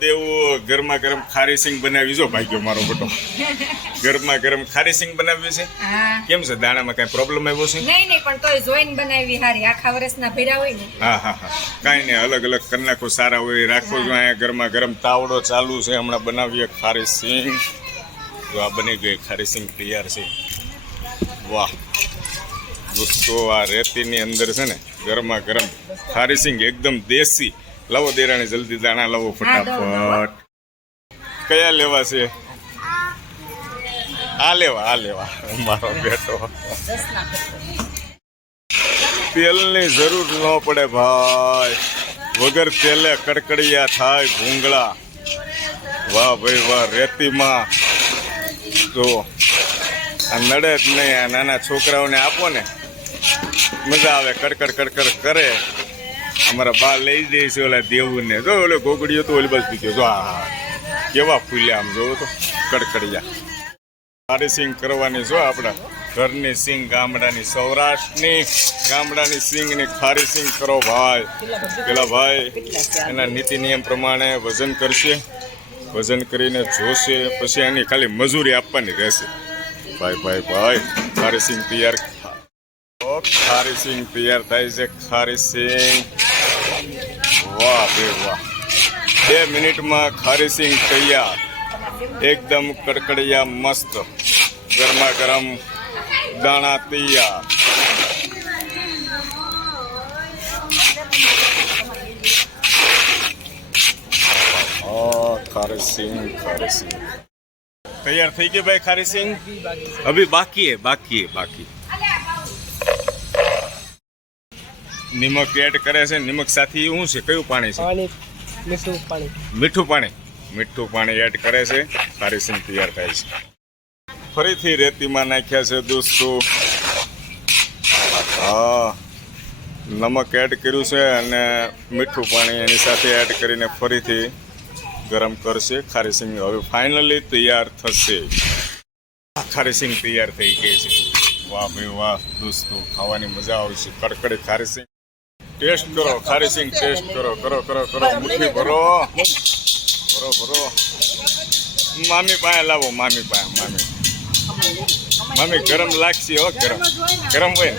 દેવું ગરમા ગરમ ખારી સિંગ બનાવી જો ભાગ્યો મારો બટો. ગરમા ગરમ ખારી સિંગ બનાવી છે? કેમ છે? દાણામાં કઈ પ્રોબ્લેમ આવ્યો છે? નહીં નહીં પણ તોય જોઈન બનાવી હારી. આખા વર્ષના ભેરા હોય ને. હા હા હા. કાંઈ નહીં અલગ અલગ કરી નાખો સારા હોય રાખો જો અહીંયા ગરમા ગરમ તાવડો ચાલુ છે હમણાં બનાવીએ ખારી સિંગ. જો આ બની ગઈ ખારી સિંગ તૈયાર છે. વાહ. દોસ્તો આ રેતીની અંદર છે ને ગરમા ગરમ ખારી સિંગ એકદમ દેશી લાવો દેરાણી જલ્દી દાણા લાવો ફટાફટ. કયા લેવા છે? આ લેવા આ લેવા. મારો બેટો. તેલની જરૂર ન પડે ભાઈ. વગર તેલે કડકડિયા થાય ભૂંગળા. વાહ ભાઈ વાહ રેતીમાં. તો આ નડે જ નહીં આ નાના છોકરાઓને આપો ને. મજા આવે કડકડ કડકડ કરે. અમારા બા લઈ જઈશું ઓલા દેવુને. જો ઓલે ગોગડીઓ તો ઓલી બાજુ ગયો. જો આ કેવા ફૂલ્યા આમ જોવો તો. કડકડિયા. સારી સિંગ કરવાની જો આપણા ઘરની સિંગ ગામડાની સૌરાષ્ટ્રની ગામડાની સિંગની ખારી સિંગ કરો ભાઈ. પેલા ભાઈ એના નીતિ નિયમ પ્રમાણે વજન કરશે. વજન કરીને જોશે. પછી એની ખાલી મજૂરી આપવાની રહેશે. ભાઈ ભાઈ ભાઈ. ખારી સિંગ તૈયાર. ઓ, ખારી સિંગ તૈયાર થાય છે ખારી સિંગ વાહ બે વાહ બે મિનિટમાં ખારી સિંગ તૈયાર એકદમ કડકડિયા મસ્ત ગરમા ગરમ દાણા તૈયાર हाँ, खारी सिंह खारी सिंह तैयार થઈ ગઈ ભાઈ ખારી સિંગ અભી બાકી હે બાકી હે બાકી નિમક એડ કરે છે. નિમક સાથે શું છે? કયું પાણી છે? પાણી મીઠું પાણી. મીઠું પાણી. મીઠું પાણી એડ કરે છે. સિંગ તૈયાર થાય છે. ફરીથી રેતીમાં નાખ્યા છે દોસ્તો. હા. નમક એડ કર્યું છે અને મીઠું પાણી એની સાથે એડ કરીને ફરીથી ગરમ કરશે. ખારી સિંગ હવે ફાઇનલી તૈયાર થશે. ખારી સિંગ તૈયાર થઈ ગઈ છે. વાહ ભાઈ વાહ દોસ્તો ખાવાની મજા આવશે કડકડી ખારી સિંગ ટેસ્ટ કરો ખારી સિંગ ટેસ્ટ કરો કરો કરો કરો. મુઠ્ઠી ભરો. ભરો. ભરો મામી પાસે લાવો મામી પાસે મામી. મામી ગરમ લાગશે હો ગરમ. ગરમ હોય